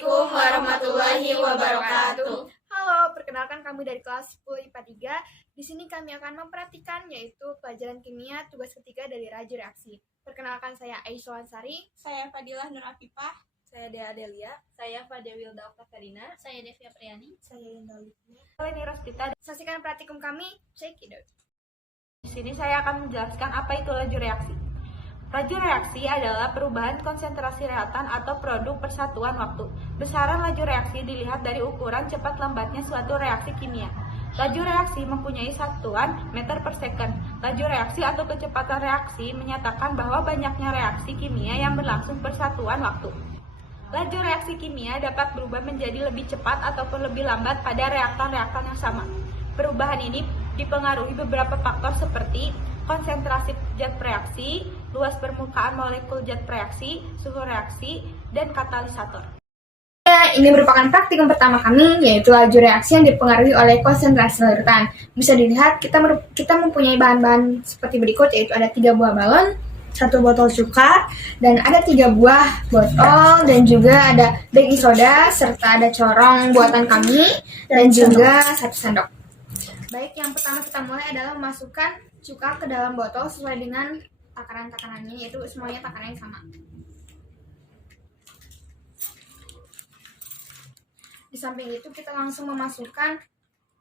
Assalamualaikum warahmatullahi wabarakatuh. Halo, perkenalkan kami dari kelas 10 IPA 3. Di sini kami akan memperhatikan yaitu pelajaran kimia tugas ketiga dari laju reaksi. Perkenalkan saya Aisyah Ansari. Saya Fadilah Nur Afifah. Saya Dea Delia. Saya Fadia Wilda Oktaviana. Saya Devia Priyani. Saya Linda Olivia. Saya Nira Rostita. Saksikan praktikum kami, check it out. Di sini saya akan menjelaskan apa itu laju reaksi. Laju reaksi adalah perubahan konsentrasi reaktan atau produk persatuan waktu. Besaran laju reaksi dilihat dari ukuran cepat lambatnya suatu reaksi kimia. Laju reaksi mempunyai satuan meter per second. Laju reaksi atau kecepatan reaksi menyatakan bahwa banyaknya reaksi kimia yang berlangsung persatuan waktu. Laju reaksi kimia dapat berubah menjadi lebih cepat ataupun lebih lambat pada reaktan-reaktan yang sama. Perubahan ini dipengaruhi beberapa faktor seperti konsentrasi zat reaksi, luas permukaan molekul zat reaksi, suhu reaksi, dan katalisator. Ini merupakan praktikum pertama kami, yaitu laju reaksi yang dipengaruhi oleh konsentrasi larutan. Bisa dilihat, kita mempunyai bahan-bahan seperti berikut, yaitu ada 3 buah balon, 1 botol cuka, dan ada 3 buah botol, dan juga ada baking soda, serta ada corong buatan kami, dan juga 1 sendok. Baik, yang pertama kita mulai adalah memasukkan cuka ke dalam botol sesuai dengan takaran-takarannya, yaitu semuanya takaran yang sama. Di samping itu kita langsung memasukkan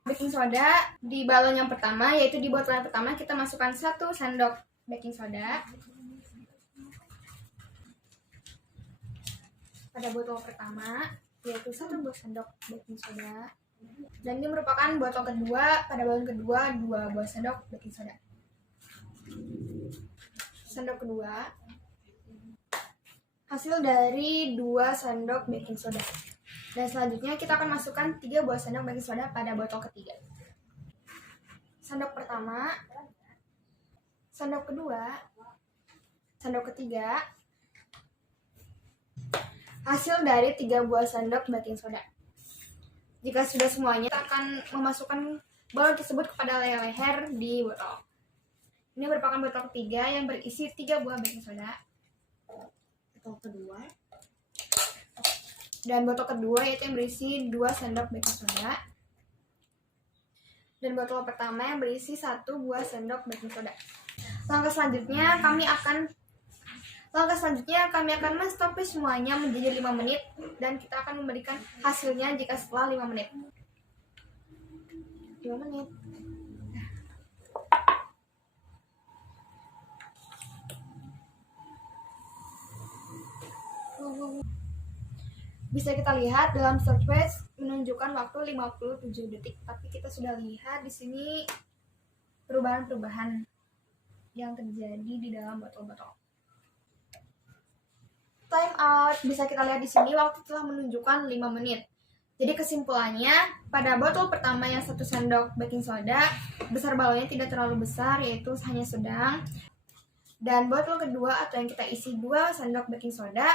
baking soda di balon yang pertama, yaitu di botol yang pertama kita masukkan 1 sendok baking soda pada botol pertama, yaitu 1 buah sendok baking soda. Dan ini merupakan botol kedua, pada balon kedua 2 buah sendok baking soda. Sendok kedua hasil dari 2 sendok baking soda. Dan selanjutnya kita akan masukkan 3 buah sendok baking soda pada botol ketiga. Sendok pertama, sendok kedua, sendok ketiga, hasil dari 3 buah sendok baking soda. Jika sudah semuanya, kita akan memasukkan balon tersebut kepada leher di botol. Ini merupakan botol ketiga yang berisi 3 buah baking soda. Botol kedua. Dan botol kedua yaitu yang berisi 2 sendok baking soda. Dan botol pertama yang berisi 1 buah sendok baking soda. Langkah selanjutnya kami akan menstopper semuanya menjadi 5 menit dan kita akan memberikan hasilnya jika setelah 5 menit. 5 menit. Bisa kita lihat dalam stopwatch menunjukkan waktu 57 detik, tapi kita sudah lihat di sini perubahan-perubahan yang terjadi di dalam botol-botol. Time out bisa kita lihat di sini waktu telah menunjukkan 5 menit. Jadi kesimpulannya, pada botol pertama yang 1 sendok baking soda, besar balonnya tidak terlalu besar, yaitu hanya sedang. Dan botol kedua atau yang kita isi 2 sendok baking soda,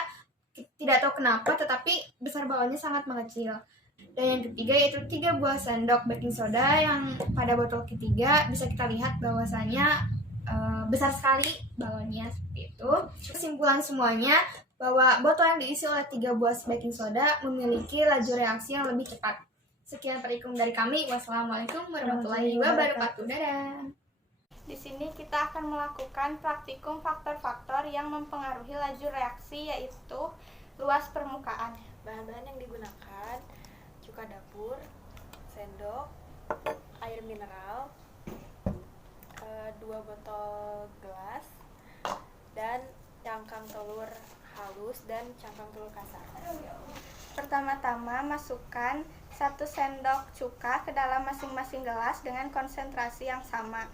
tidak tahu kenapa tetapi besar balonnya sangat mengecil. Dan yang ketiga yaitu 3 buah sendok baking soda yang pada botol ketiga bisa kita lihat bahwasanya besar sekali balonnya seperti itu. Kesimpulan semuanya bahwa botol yang diisi oleh 3 buah baking soda memiliki laju reaksi yang lebih cepat. Sekian praktikum dari kami. Wassalamualaikum warahmatullahi wabarakatuh. Dadah. Di sini kita akan melakukan praktikum faktor-faktor yang mempengaruhi laju reaksi, yaitu luas permukaan. Bahan-bahan yang digunakan: cuka dapur, sendok, air mineral, 2 botol gelas, dan cangkang telur halus dan cangkang telur kasar. Pertama-tama masukkan 1 sendok cuka ke dalam masing-masing gelas dengan konsentrasi yang sama.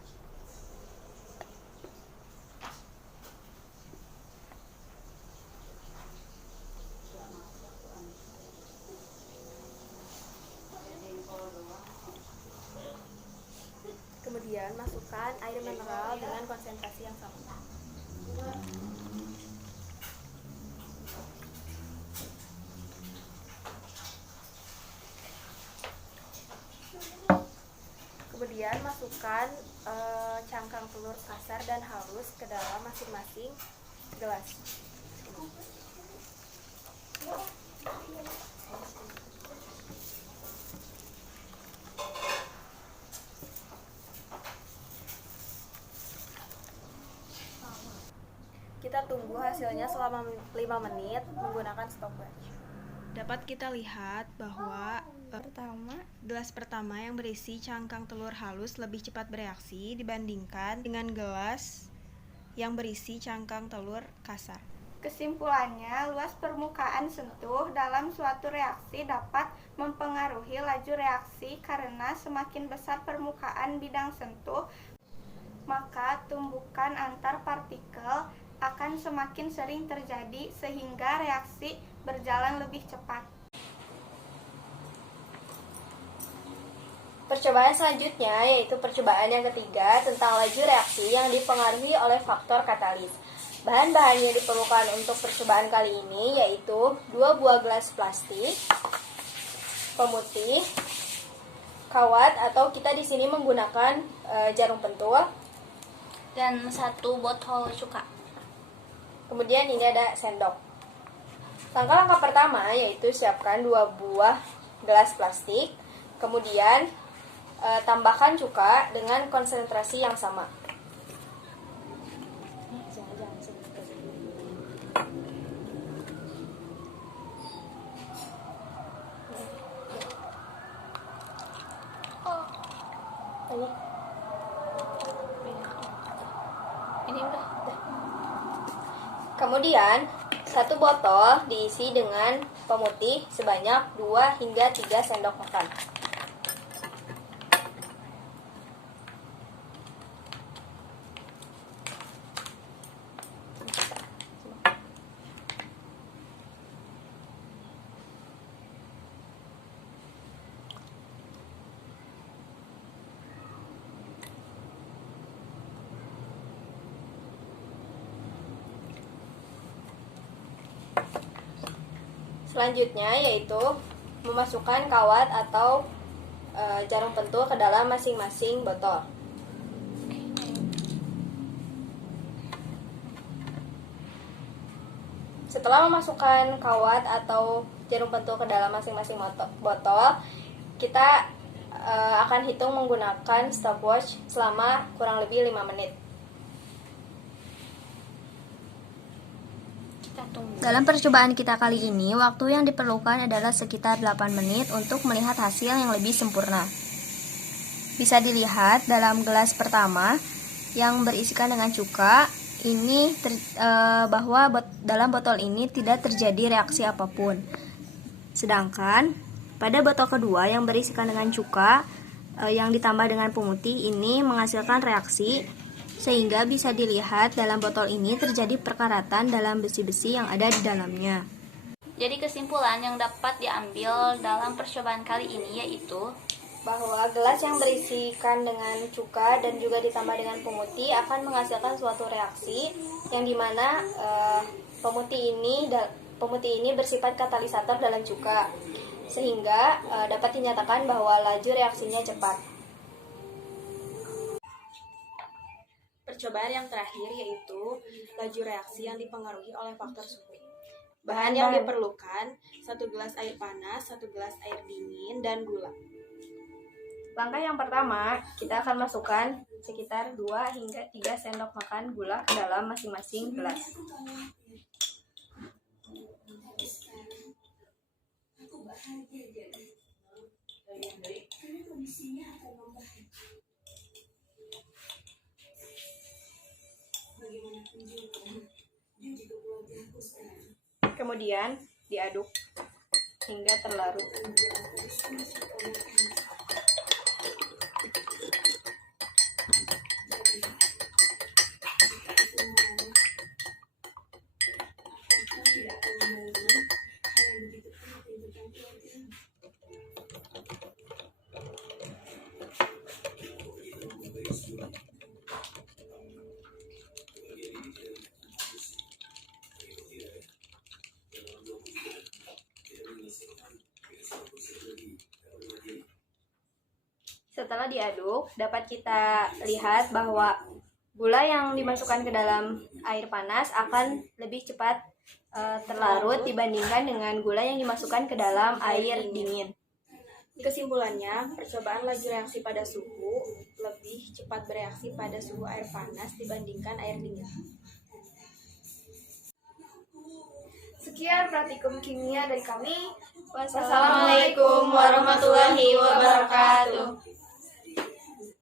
Kemudian masukkan air mineral dengan konsentrasi yang sama. Kemudian masukkan cangkang telur kasar dan halus ke dalam masing-masing gelas. tunggu hasilnya selama 5 menit menggunakan stopwatch. Dapat kita lihat bahwa gelas pertama yang berisi cangkang telur halus lebih cepat bereaksi dibandingkan dengan gelas yang berisi cangkang telur kasar. Kesimpulannya, luas permukaan sentuh dalam suatu reaksi dapat mempengaruhi laju reaksi karena semakin besar permukaan bidang sentuh, maka tumbukan antar partikel akan semakin sering terjadi sehingga reaksi berjalan lebih cepat. Percobaan selanjutnya yaitu percobaan yang ketiga tentang laju reaksi yang dipengaruhi oleh faktor katalis. Bahan-bahan yang diperlukan untuk percobaan kali ini yaitu 2 buah gelas plastik, pemutih, kawat atau kita di sini menggunakan jarum pentul, Dan 1 botol cuka. kemudian ini ada sendok. Langkah-langkah pertama yaitu siapkan 2 buah gelas plastik, kemudian tambahkan cuka dengan konsentrasi yang sama. Ini udah. Kemudian 1 botol diisi dengan pemutih sebanyak 2 hingga 3 sendok makan. Selanjutnya yaitu memasukkan kawat atau jarum pentul ke dalam masing-masing botol. Setelah memasukkan kawat atau jarum pentul ke dalam masing-masing botol, kita akan hitung menggunakan stopwatch selama kurang lebih 5 menit. Dalam percobaan kita kali ini, waktu yang diperlukan adalah sekitar 8 menit untuk melihat hasil yang lebih sempurna. Bisa dilihat dalam gelas pertama yang berisikan dengan cuka, ini bahwa dalam botol ini tidak terjadi reaksi apapun. Sedangkan pada botol kedua yang berisikan dengan cuka yang ditambah dengan pemutih ini menghasilkan reaksi, sehingga bisa dilihat dalam botol ini terjadi perkaratan dalam besi-besi yang ada di dalamnya. Jadi kesimpulan yang dapat diambil dalam percobaan kali ini yaitu bahwa gelas yang berisikan dengan cuka dan juga ditambah dengan pemutih akan menghasilkan suatu reaksi yang dimana pemutih ini bersifat katalisator dalam cuka, sehingga dapat dinyatakan bahwa laju reaksinya cepat. Percobaan yang terakhir yaitu laju reaksi yang dipengaruhi oleh faktor suhu. Bahan yang diperlukan 1 gelas air panas, 1 gelas air dingin, dan gula. Langkah yang pertama, kita akan masukkan sekitar 2 hingga 3 sendok makan gula ke dalam masing-masing gelas. Kemudian diaduk hingga terlarut. Setelah diaduk, dapat kita lihat bahwa gula yang dimasukkan ke dalam air panas akan lebih cepat terlarut dibandingkan dengan gula yang dimasukkan ke dalam air dingin. Kesimpulannya, percobaan laju reaksi pada suhu lebih cepat bereaksi pada suhu air panas dibandingkan air dingin. Sekian praktikum kimia dari kami. Wassalamualaikum warahmatullahi wabarakatuh.